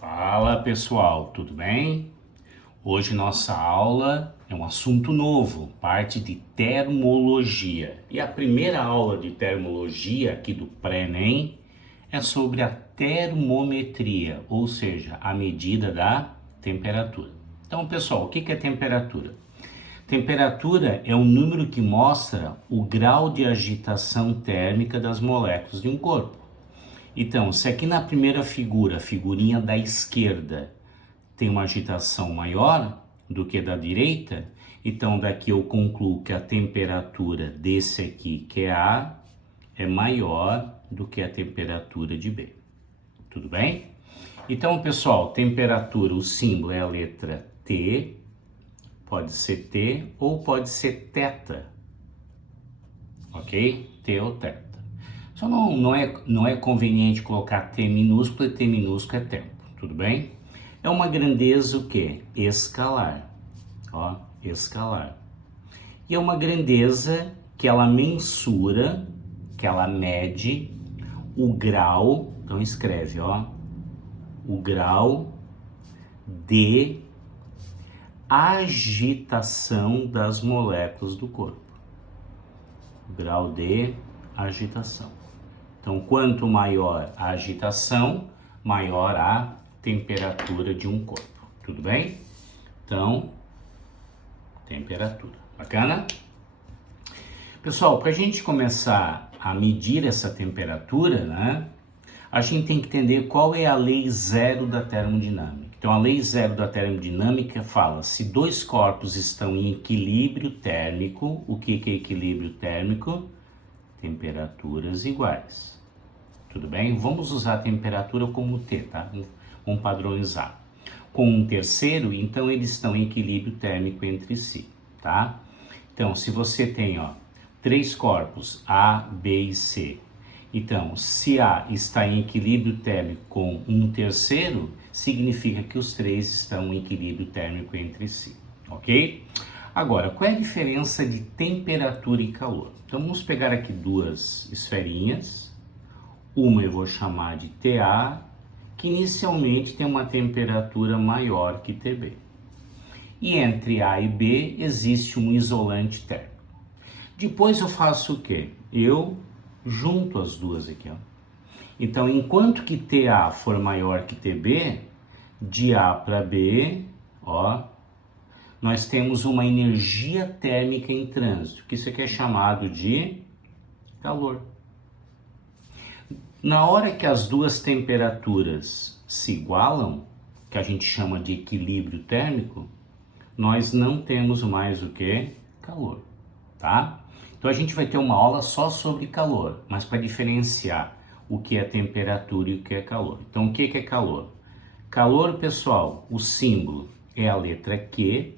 Fala pessoal, tudo bem? Hoje nossa aula é um assunto novo, parte de termologia. E a primeira aula de termologia aqui do Pré-ENEM é sobre a termometria, ou seja, a medida da temperatura. Então pessoal, o que é temperatura? Temperatura é um número que mostra o grau de agitação térmica das moléculas de um corpo. Então, se aqui na primeira figura, a figurinha da esquerda, tem uma agitação maior do que da direita, então daqui eu concluo que a temperatura desse aqui, que é A, é maior do que a temperatura de B. Tudo bem? Então, pessoal, temperatura, o símbolo é a letra T, pode ser T ou pode ser θ, ok? T ou θ. Só não é conveniente colocar T minúsculo e T minúsculo é tempo, tudo bem? É uma grandeza o quê? Escalar, ó, escalar. E é uma grandeza que ela mensura, que ela mede o grau, então escreve, ó, o grau de agitação das moléculas do corpo. O grau de agitação. Então, quanto maior a agitação, maior a temperatura de um corpo. Tudo bem? Então, temperatura. Bacana? Pessoal, para a gente começar a medir essa temperatura, né, a gente tem que entender qual é a lei zero da termodinâmica. Então, a lei zero da termodinâmica fala se dois corpos estão em equilíbrio térmico. O que é equilíbrio térmico? Temperaturas iguais. Tudo bem? Vamos usar a temperatura como T, tá? Vamos padronizar. Com um terceiro, então eles estão em equilíbrio térmico entre si, tá? Então, se você tem, ó, três corpos, A, B e C. Então, se A está em equilíbrio térmico com um terceiro, significa que os três estão em equilíbrio térmico entre si, ok? Agora, qual é a diferença de temperatura e calor? Então, vamos pegar aqui duas esferinhas. Uma eu vou chamar de TA, que inicialmente tem uma temperatura maior que TB. E entre A e B existe um isolante térmico. Depois eu faço o quê? Eu junto as duas aqui, ó. Então, enquanto que TA for maior que TB, de A para B, ó, nós temos uma energia térmica em trânsito, que isso aqui é chamado de calor. Na hora que as duas temperaturas se igualam, que a gente chama de equilíbrio térmico, nós não temos mais o que? Calor, tá? Então a gente vai ter uma aula só sobre calor, mas para diferenciar o que é temperatura e o que é calor. Então o que é calor? Calor, pessoal, o símbolo é a letra Q,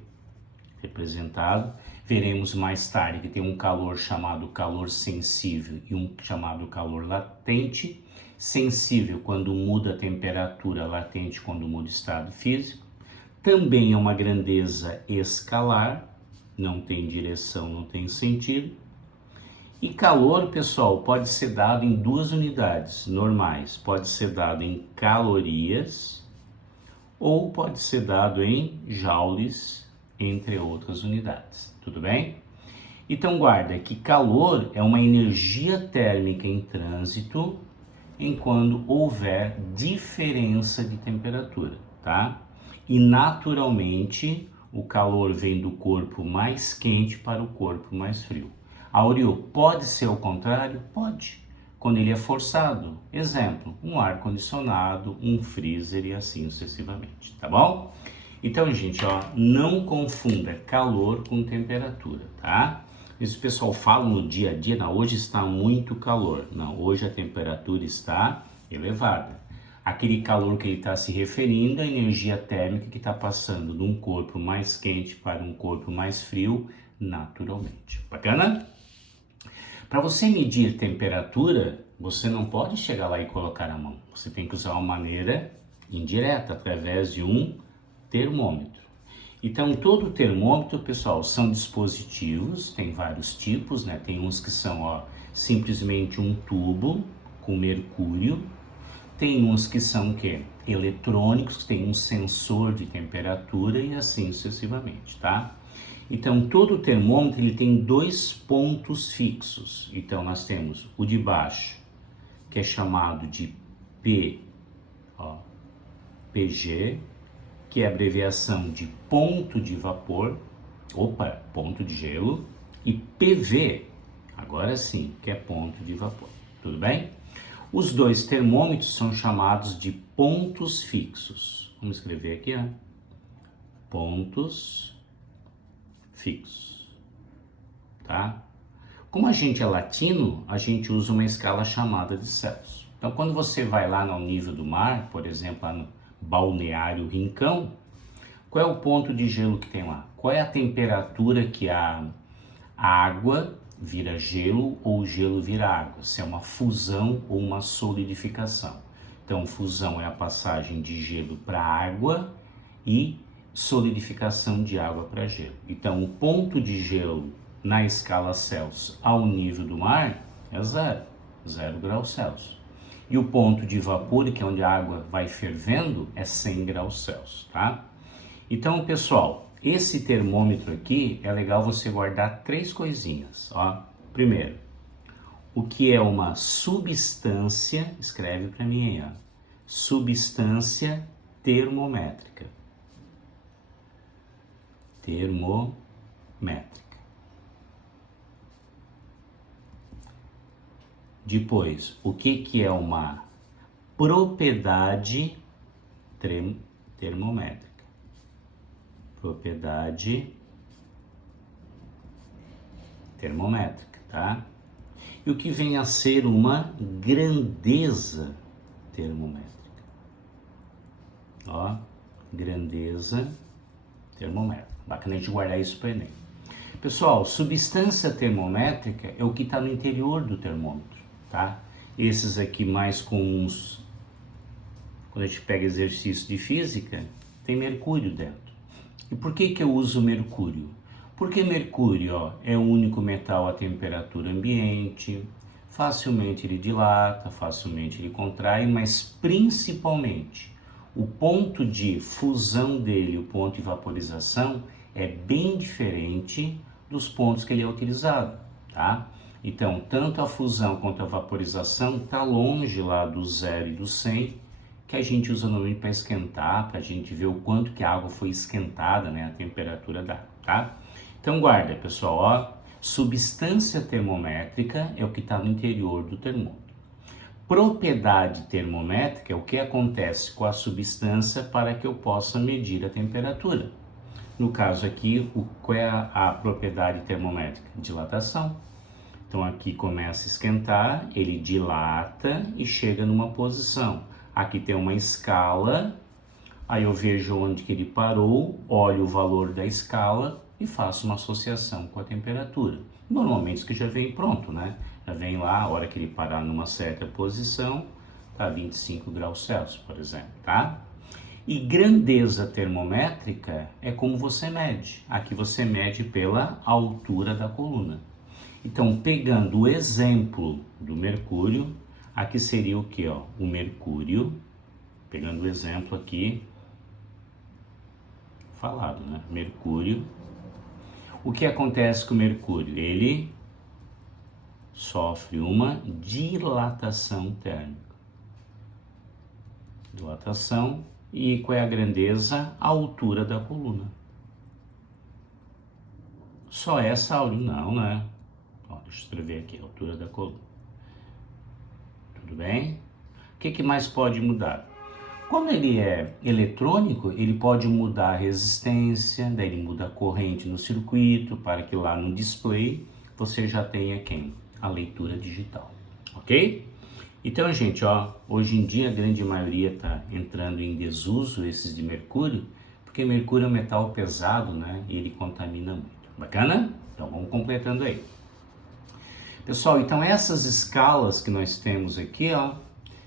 representado. Veremos mais tarde que tem um calor chamado calor sensível e um chamado calor latente. Sensível quando muda a temperatura, latente quando muda o estado físico. Também é uma grandeza escalar, não tem direção, não tem sentido. E calor, pessoal, pode ser dado em duas unidades normais. Pode ser dado em calorias ou pode ser dado em joules, entre outras unidades, tudo bem? Então guarda que calor é uma energia térmica em trânsito em quando houver diferença de temperatura, tá? E naturalmente o calor vem do corpo mais quente para o corpo mais frio. Áureo, pode ser o contrário? Pode, quando ele é forçado. Exemplo, um ar-condicionado, um freezer e assim sucessivamente, tá bom? Então, gente, ó, não confunda calor com temperatura, tá? Isso o pessoal fala no dia a dia, não, hoje está muito calor. Não, hoje a temperatura está elevada. Aquele calor que ele está se referindo é a energia térmica que está passando de um corpo mais quente para um corpo mais frio, naturalmente. Bacana? Para você medir temperatura, você não pode chegar lá e colocar a mão. Você tem que usar uma maneira indireta, através de um termômetro. Então, todo termômetro, pessoal, são dispositivos, tem vários tipos, né? Tem uns que são, ó, simplesmente um tubo com mercúrio. Tem uns que são o quê? Eletrônicos, que tem um sensor de temperatura e assim sucessivamente, tá? Então, todo termômetro ele tem 2 pontos fixos. Então, nós temos o de baixo, que é chamado de PG, que é a abreviação de ponto de vapor, ponto de gelo, e PV, agora sim, que é ponto de vapor. Tudo bem? Os 2 termômetros são chamados de pontos fixos. Vamos escrever aqui, ó. Pontos fixos, tá? Como a gente é latino, a gente usa uma escala chamada de Celsius. Então, quando você vai lá no nível do mar, por exemplo, lá no Balneário Rincão, qual é o ponto de gelo que tem lá? Qual é a temperatura que a água vira gelo ou o gelo vira água? Se é uma fusão ou uma solidificação. Então, fusão é a passagem de gelo para água e solidificação de água para gelo. Então, o ponto de gelo na escala Celsius ao nível do mar é 0 graus Celsius. E o ponto de vapor, que é onde a água vai fervendo, é 100 graus Celsius, tá? Então, pessoal, esse termômetro aqui é legal você guardar 3 coisinhas, ó. Primeiro, o que é uma substância, escreve para mim aí, ó. Substância termométrica. Termométrica. Depois, o que é uma propriedade termométrica? Propriedade termométrica, tá? E o que vem a ser uma grandeza termométrica? Ó, grandeza termométrica. Bacana a gente guardar isso para o Enem. Pessoal, substância termométrica é o que está no interior do termômetro, tá? Esses aqui mais comuns, quando a gente pega exercício de física, tem mercúrio dentro. E por que eu uso mercúrio? Porque mercúrio, ó, é o único metal a temperatura ambiente, facilmente ele dilata, facilmente ele contrai, mas principalmente o ponto de fusão dele, o ponto de vaporização, é bem diferente dos pontos que ele é utilizado, tá? Então, tanto a fusão quanto a vaporização está longe lá do 0 e do 100, que a gente usa normalmente para esquentar, para a gente ver o quanto que a água foi esquentada, né? A temperatura da água, tá? Então, guarda, pessoal, ó, substância termométrica é o que está no interior do termômetro. Propriedade termométrica é o que acontece com a substância para que eu possa medir a temperatura. No caso aqui, qual é a propriedade termométrica? Dilatação. Então aqui começa a esquentar, ele dilata e chega numa posição. Aqui tem uma escala, aí eu vejo onde que ele parou, olho o valor da escala e faço uma associação com a temperatura. Normalmente isso que já vem pronto, né? Já vem lá, a hora que ele parar numa certa posição, tá 25 graus Celsius, por exemplo, tá? E grandeza termométrica é como você mede. Aqui você mede pela altura da coluna. Então, pegando o exemplo do mercúrio, aqui seria o que, ó? O mercúrio, pegando o exemplo aqui, falado, né? Mercúrio. O que acontece com o mercúrio? Ele sofre uma dilatação térmica. Dilatação. E qual é a grandeza? A altura da coluna. Só essa altura? Não, né? Ó, deixa eu escrever aqui, a altura da coluna. Tudo bem? O que mais pode mudar? Quando ele é eletrônico, ele pode mudar a resistência, daí ele muda a corrente no circuito, para que lá no display você já tenha quem? A leitura digital, ok? Então, gente, ó, hoje em dia a grande maioria está entrando em desuso esses de mercúrio, porque mercúrio é um metal pesado, né? E ele contamina muito. Bacana? Então vamos completando aí. Pessoal, então essas escalas que nós temos aqui, ó,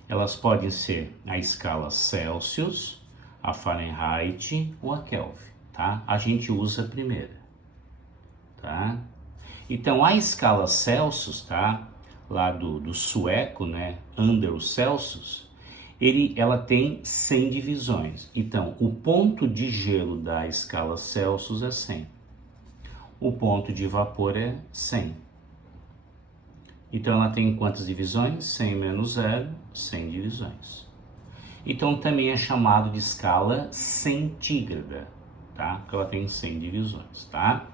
elas podem ser a escala Celsius, a Fahrenheit ou a Kelvin, tá? A gente usa a primeira, tá? Então a escala Celsius, tá? Lá do sueco, né? Anders Celsius, ela tem 100 divisões. Então, o ponto de gelo da escala Celsius é 100. O ponto de vapor é 100. Então, ela tem quantas divisões? 100 menos 0, 100 divisões. Então, também é chamado de escala centígrada, tá? Porque ela tem 100 divisões, tá?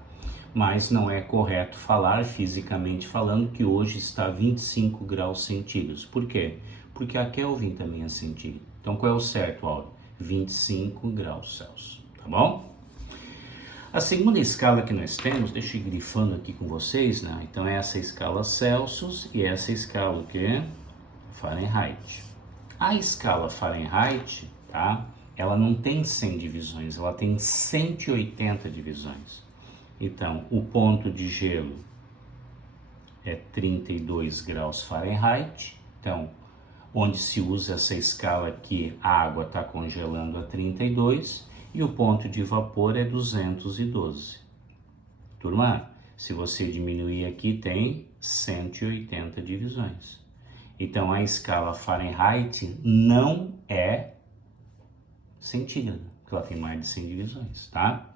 Mas não é correto falar, fisicamente falando, que hoje está 25 graus centígrados. Por quê? Porque a Kelvin também é centígrado. Então, qual é o certo, Áureo? 25 graus Celsius, tá bom? A segunda escala que nós temos, deixa eu ir grifando aqui com vocês, né? Então, é essa escala Celsius e essa escala o quê? Fahrenheit. A escala Fahrenheit, tá? Ela não tem 100 divisões, ela tem 180 divisões. Então, o ponto de gelo é 32 graus Fahrenheit. Então, onde se usa essa escala aqui, a água está congelando a 32 e o ponto de vapor é 212. Turma, se você diminuir aqui, tem 180 divisões. Então, a escala Fahrenheit não é centígrada, porque ela tem mais de 100 divisões, tá?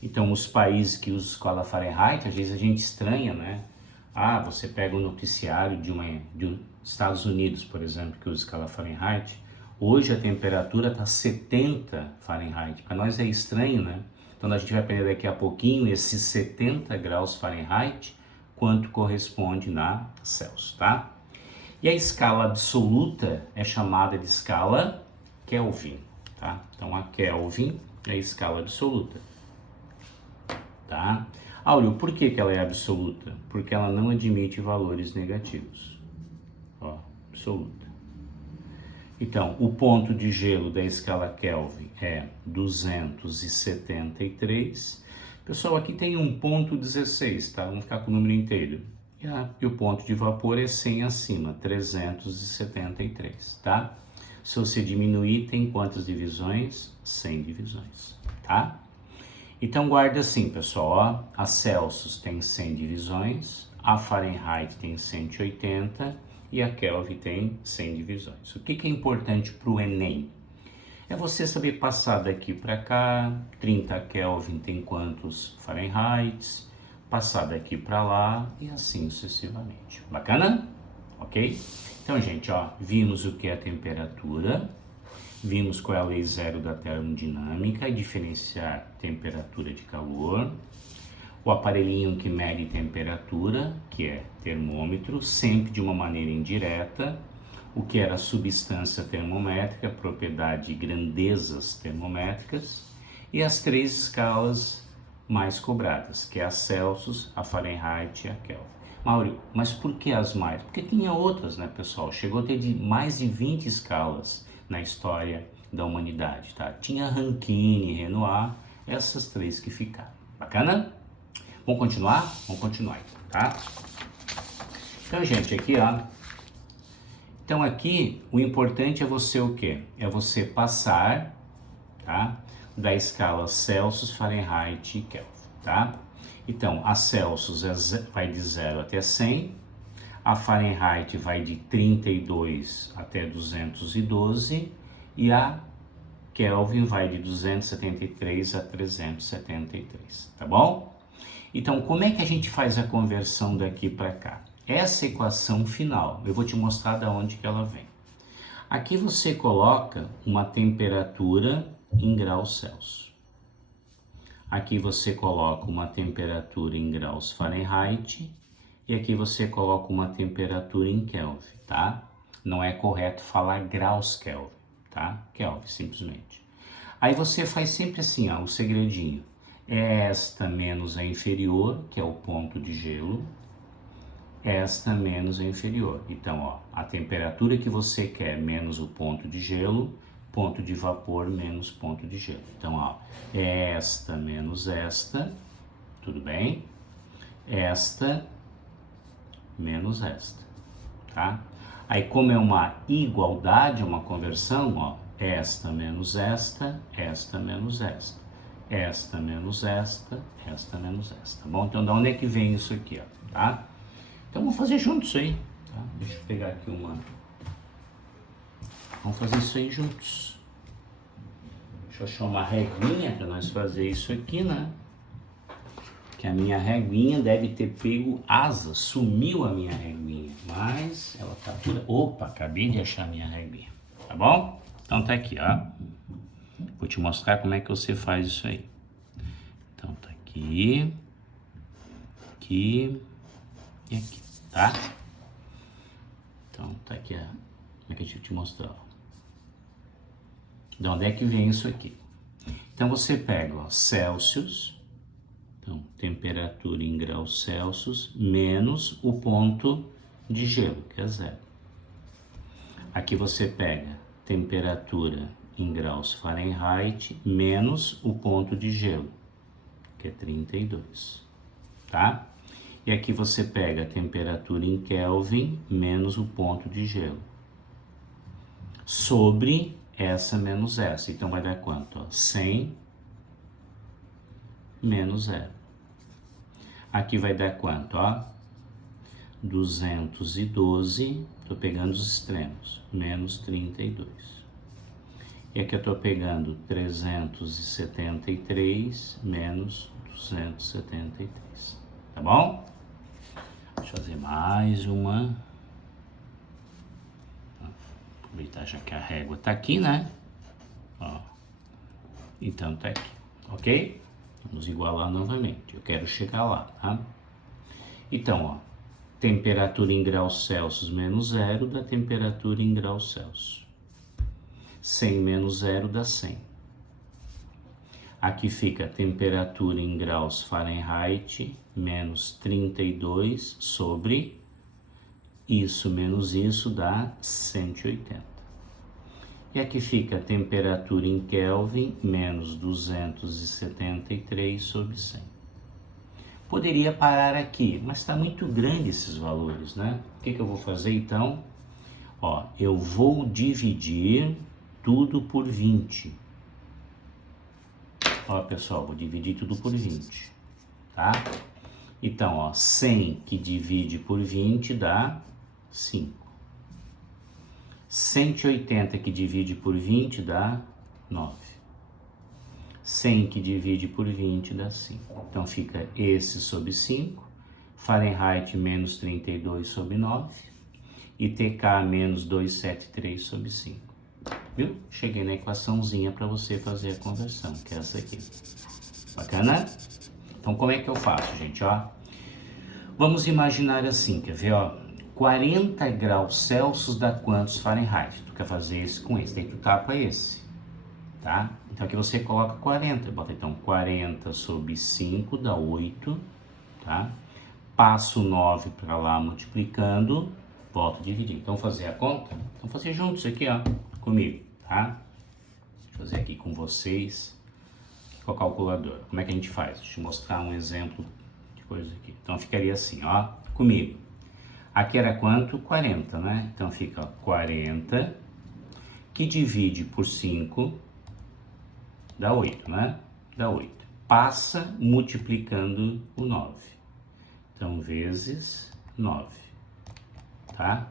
Então, os países que usam escala Fahrenheit, às vezes a gente estranha, né? Ah, você pega um noticiário de Estados Unidos, por exemplo, que usa escala Fahrenheit. Hoje a temperatura está 70 Fahrenheit. Para nós é estranho, né? Então, a gente vai aprender daqui a pouquinho esses 70 graus Fahrenheit, quanto corresponde na Celsius, tá? E a escala absoluta é chamada de escala Kelvin, tá? Então, a Kelvin é a escala absoluta. Tá? Áureo, por que ela é absoluta? Porque ela não admite valores negativos. Ó, absoluta. Então, o ponto de gelo da escala Kelvin é 273. Pessoal, aqui tem 1,16, tá? Vamos ficar com o número inteiro. E o ponto de vapor é 100 acima, 373, tá? Se você diminuir, tem quantas divisões? 100 divisões, tá? Então, guarda assim, pessoal, ó, a Celsius tem 100 divisões, a Fahrenheit tem 180 e a Kelvin tem 100 divisões. O que é importante para o Enem? É você saber passar daqui para cá, 30 Kelvin tem quantos Fahrenheit, passar daqui para lá e assim sucessivamente. Bacana? Ok? Então, gente, ó, vimos o que é a temperatura. Vimos qual é a lei zero da termodinâmica e diferenciar temperatura de calor. O aparelhinho que mede temperatura, que é termômetro, sempre de uma maneira indireta. O que era substância termométrica, propriedade e grandezas termométricas. E as três escalas mais cobradas, que é a Celsius, a Fahrenheit e a Kelvin. Mauro, mas por que as mais? Porque tinha outras, né, pessoal? Chegou a ter mais de 20 escalas na história da humanidade, tá? Tinha Rankine, Renoir, essas três que ficaram. Bacana? Vamos continuar? Vamos continuar, tá? Então, gente, aqui, ó. Então, aqui, o importante é você o quê? É você passar, tá? Da escala Celsius, Fahrenheit e Kelvin, tá? Então, a Celsius vai de 0 até 100, a Fahrenheit vai de 32 até 212 e a Kelvin vai de 273 a 373, tá bom? Então, como é que a gente faz a conversão daqui para cá? Essa equação final, eu vou te mostrar de onde que ela vem. Aqui você coloca uma temperatura em graus Celsius. Aqui você coloca uma temperatura em graus Fahrenheit. E aqui você coloca uma temperatura em Kelvin, tá? Não é correto falar graus Kelvin, tá? Kelvin, simplesmente. Aí você faz sempre assim, ó, o segredinho. Esta menos a inferior, que é o ponto de gelo. Esta menos a inferior. Então, ó, a temperatura que você quer menos o ponto de gelo, ponto de vapor menos ponto de gelo. Então, ó, esta menos esta, tudo bem? Esta menos esta, tá? Aí, como é uma igualdade, uma conversão, ó, esta menos esta, esta menos esta, esta menos esta, esta menos esta, tá bom? Então, de onde é que vem isso aqui, ó, tá? Então, vamos fazer junto isso aí, tá? Deixa eu pegar aqui uma Vamos fazer isso aí juntos. Deixa eu achar uma reguinha para nós fazer isso aqui, né? Que a minha reguinha deve ter pego asa, sumiu a minha reguinha, mas ela tá toda... Opa, acabei de achar a minha reguinha, tá bom? Então tá aqui, ó. Vou te mostrar como é que você faz isso aí. Então tá aqui, aqui e aqui, tá? Então tá aqui, ó. Como é que eu te mostrar? De onde é que vem isso aqui? Então você pega, ó, Celsius... Então, temperatura em graus Celsius menos o ponto de gelo, que é 0. Aqui você pega temperatura em graus Fahrenheit menos o ponto de gelo, que é 32, tá? E aqui você pega temperatura em Kelvin menos o ponto de gelo, sobre essa menos essa. Então vai dar quanto? Ó? 100 menos 0. Aqui vai dar quanto, ó? 212, tô pegando os extremos, menos 32. E aqui eu tô pegando 373 menos 273, tá bom? Deixa eu fazer mais uma. Aproveitar já que a régua tá aqui, né? Ó. Então tá aqui, ok? Vamos igualar novamente, eu quero chegar lá, tá? Então, ó, temperatura em graus Celsius menos 0 dá temperatura em graus Celsius. 100 menos 0 dá 100. Aqui fica a temperatura em graus Fahrenheit menos 32 sobre isso menos isso dá 180. E aqui fica a temperatura em Kelvin, menos 273 sobre 100. Poderia parar aqui, mas está muito grande esses valores, né? O que eu vou fazer então? Ó, eu vou dividir tudo por 20. Ó, pessoal, vou dividir tudo por 20, tá? Então, ó, 100 que divide por 20 dá 5. 180 que divide por 20 dá 9. 100 que divide por 20 dá 5. Então fica esse sobre 5, Fahrenheit menos 32 sobre 9 e TK menos 273 sobre 5. Viu? Cheguei na equaçãozinha para você fazer a conversão, que é essa aqui. Bacana? Então como é que eu faço, gente? Ó, vamos imaginar assim, quer ver? Ó, 40 graus Celsius dá quantos Fahrenheit? Tu quer fazer esse com esse, daí tu tapa esse, tá? Então aqui você coloca 40, bota então 40 sobre 5 dá 8, tá? Passo 9 para lá multiplicando, volto a dividir. Então fazer a conta? Então fazer juntos aqui, ó, comigo, tá? Deixa eu fazer aqui com vocês com a calculadora. Como é que a gente faz? Deixa eu mostrar um exemplo de coisa aqui. Então ficaria assim, ó, comigo. Aqui era quanto? 40, né? Então fica 40, que divide por 5, dá 8, né? Dá 8. Passa multiplicando o 9. Então, vezes 9, tá?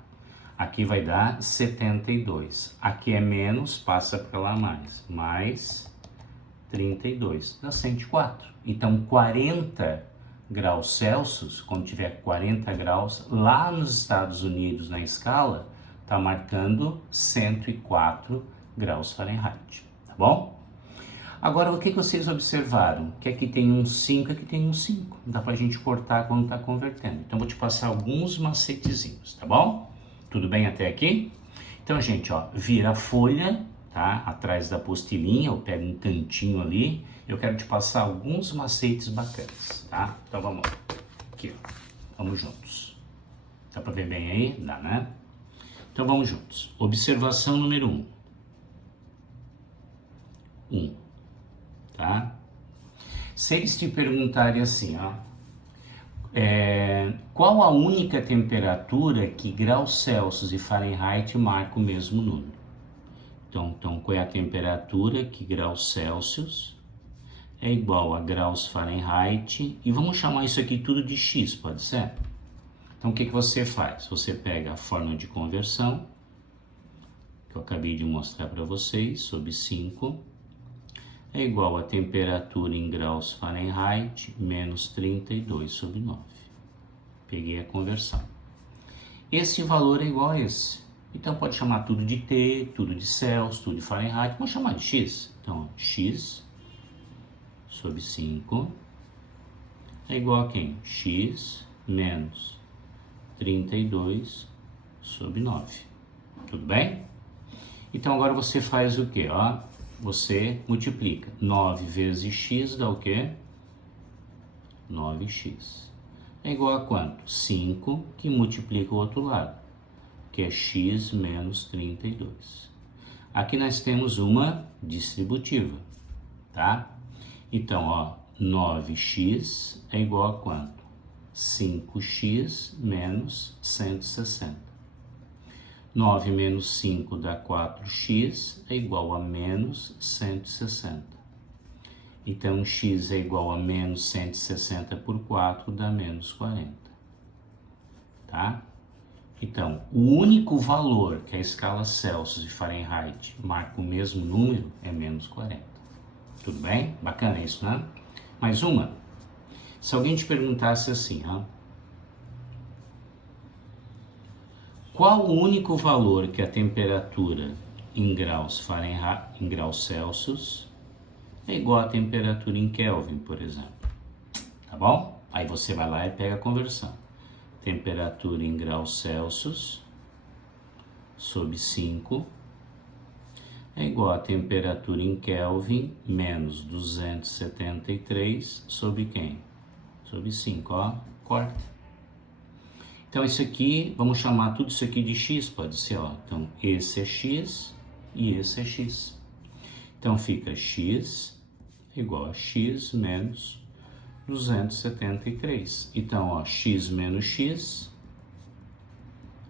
Aqui vai dar 72. Aqui é menos, passa para lá mais 32, dá 104. Então, 40 graus Celsius, quando tiver 40 graus, lá nos Estados Unidos, na escala, tá marcando 104 graus Fahrenheit, tá bom? Agora, o que vocês observaram? Que aqui tem um 5, aqui tem um 5. Dá pra gente cortar quando tá convertendo. Então, vou te passar alguns macetezinhos, tá bom? Tudo bem até aqui? Então, gente, ó, vira a folha, tá? Atrás da apostilinha, eu pego um cantinho ali. Eu quero te passar alguns macetes bacanas, tá? Então vamos lá. Aqui, ó. Vamos juntos. Dá pra ver bem aí? Dá, né? Então vamos juntos. Observação número 1. Tá? Se eles te perguntarem assim, ó. Qual a única temperatura que graus Celsius e Fahrenheit marcam o mesmo número? Então, qual é a temperatura que graus Celsius é igual a graus Fahrenheit, e vamos chamar isso aqui tudo de X, pode ser? Então o que você faz? Você pega a fórmula de conversão, eu acabei de mostrar para vocês, sobre 5, é igual a temperatura em graus Fahrenheit menos 32 sobre 9. Peguei a conversão. Esse valor é igual a esse. Então pode chamar tudo de T, tudo de Celsius, tudo de Fahrenheit, vamos chamar de X. Então, x sobre 5 é igual a quem? X menos 32 sobre 9. Tudo bem? Então agora você faz o quê? Ó, você multiplica. 9 vezes x dá o quê? 9x. É igual a quanto? 5 que multiplica o outro lado, que é x menos 32. Aqui nós temos uma distributiva, tá? Então, ó, 9x é igual a quanto? 5x menos 160. 9 menos 5 dá 4x, é igual a menos 160. Então, x é igual a menos 160 por 4, dá menos 40. Tá? Então, o único valor que a escala Celsius e Fahrenheit marca o mesmo número é menos 40. Tudo bem? Bacana isso, né? Mais uma. Se alguém te perguntasse assim, ó, qual o único valor que a temperatura em graus Fahrenheit, em graus Celsius, é igual à temperatura em Kelvin, por exemplo? Tá bom? Aí você vai lá e pega a conversão. Temperatura em graus Celsius sobre 5 é igual a temperatura em Kelvin menos 273 sobre quem? Sobre 5, ó, corta. Então, isso aqui, vamos chamar tudo isso aqui de x, pode ser, ó. Então, esse é x e esse é x. Então, fica x igual a x menos 273. Então, ó, x menos x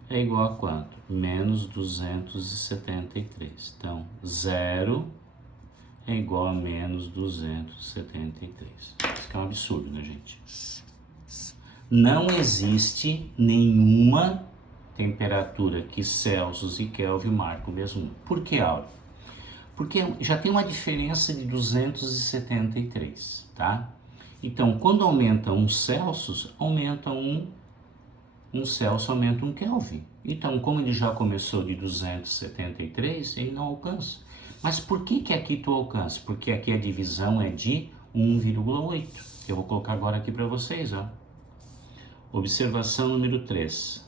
é igual a quanto? Menos 273. Então, 0 é igual a menos 273. Isso aqui é um absurdo, né, gente? Não existe nenhuma temperatura que Celsius e Kelvin marcam o mesmo número. Por que, Auro? Porque já tem uma diferença de 273, tá? Então, quando aumenta um Celsius, aumenta um Celsius, aumenta um Kelvin. Então, como ele já começou de 273, ele não alcança. Mas por que aqui tu alcança? Porque aqui a divisão é de 1,8. Eu vou colocar agora aqui para vocês, ó. Observação número 3.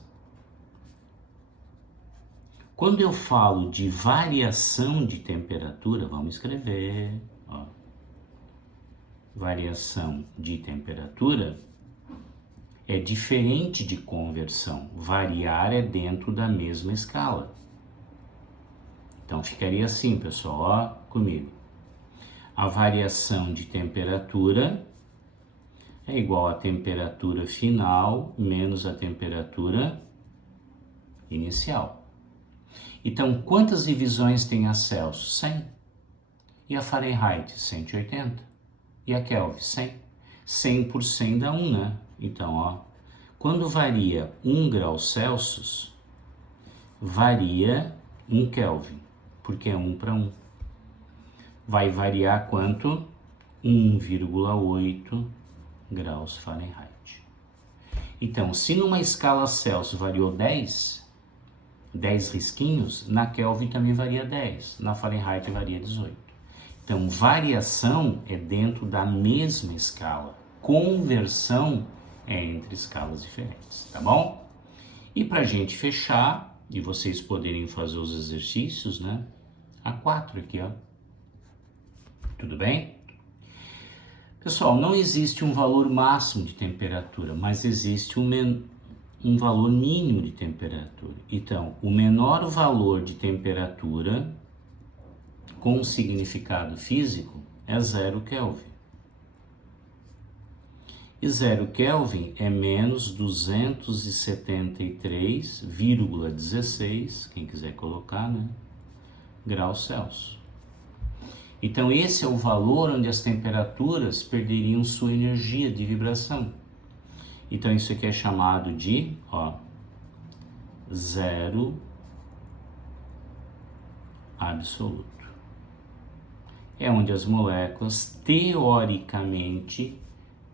Quando eu falo de variação de temperatura, vamos escrever, ó. Variação de temperatura é diferente de conversão. Variar é dentro da mesma escala. Então ficaria assim, pessoal, ó, comigo. A variação de temperatura é igual à temperatura final menos a temperatura inicial. Então, quantas divisões tem a Celsius? 100. E a Fahrenheit? 180. E a Kelvin? 100. 100 por 100 dá 1, né? Então, ó, quando varia 1 grau Celsius, varia 1 Kelvin, porque é 1 para 1. Vai variar quanto? 1,8 graus Fahrenheit. Então, se numa escala Celsius variou 10 risquinhos, na Kelvin também varia 10, na Fahrenheit varia 18. Então, variação é dentro da mesma escala, conversão é entre escalas diferentes, tá bom? E para a gente fechar, e vocês poderem fazer os exercícios, né? A 4 aqui, ó. Tudo bem? Pessoal, não existe um valor máximo de temperatura, mas existe um valor mínimo de temperatura. Então, o menor valor de temperatura com significado físico é 0 Kelvin. E 0 Kelvin é menos 273,16, quem quiser colocar, né? Graus Celsius. Então, esse é o valor onde as temperaturas perderiam sua energia de vibração. Então, isso aqui é chamado de, ó, 0 absoluto. É onde as moléculas, teoricamente,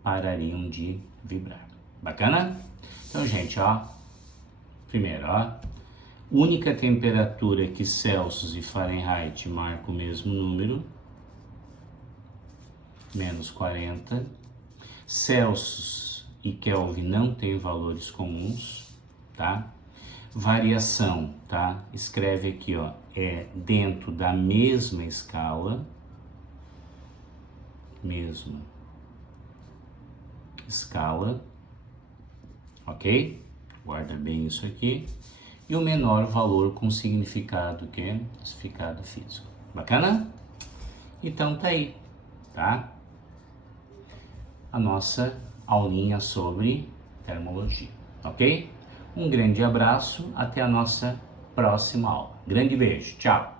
parariam de vibrar. Bacana? Então, gente, ó, primeiro, ó, única temperatura que Celsius e Fahrenheit marcam o mesmo número, menos 40. Celsius e Kelvin não têm valores comuns, tá? Variação, tá? Escreve aqui, ó, é dentro da mesma escala, ok? Guarda bem isso aqui. E o menor valor com significado que? Significado físico. Bacana? Então tá aí, tá? A nossa aulinha sobre termologia, ok? Um grande abraço, até a nossa próxima aula. Grande beijo, tchau!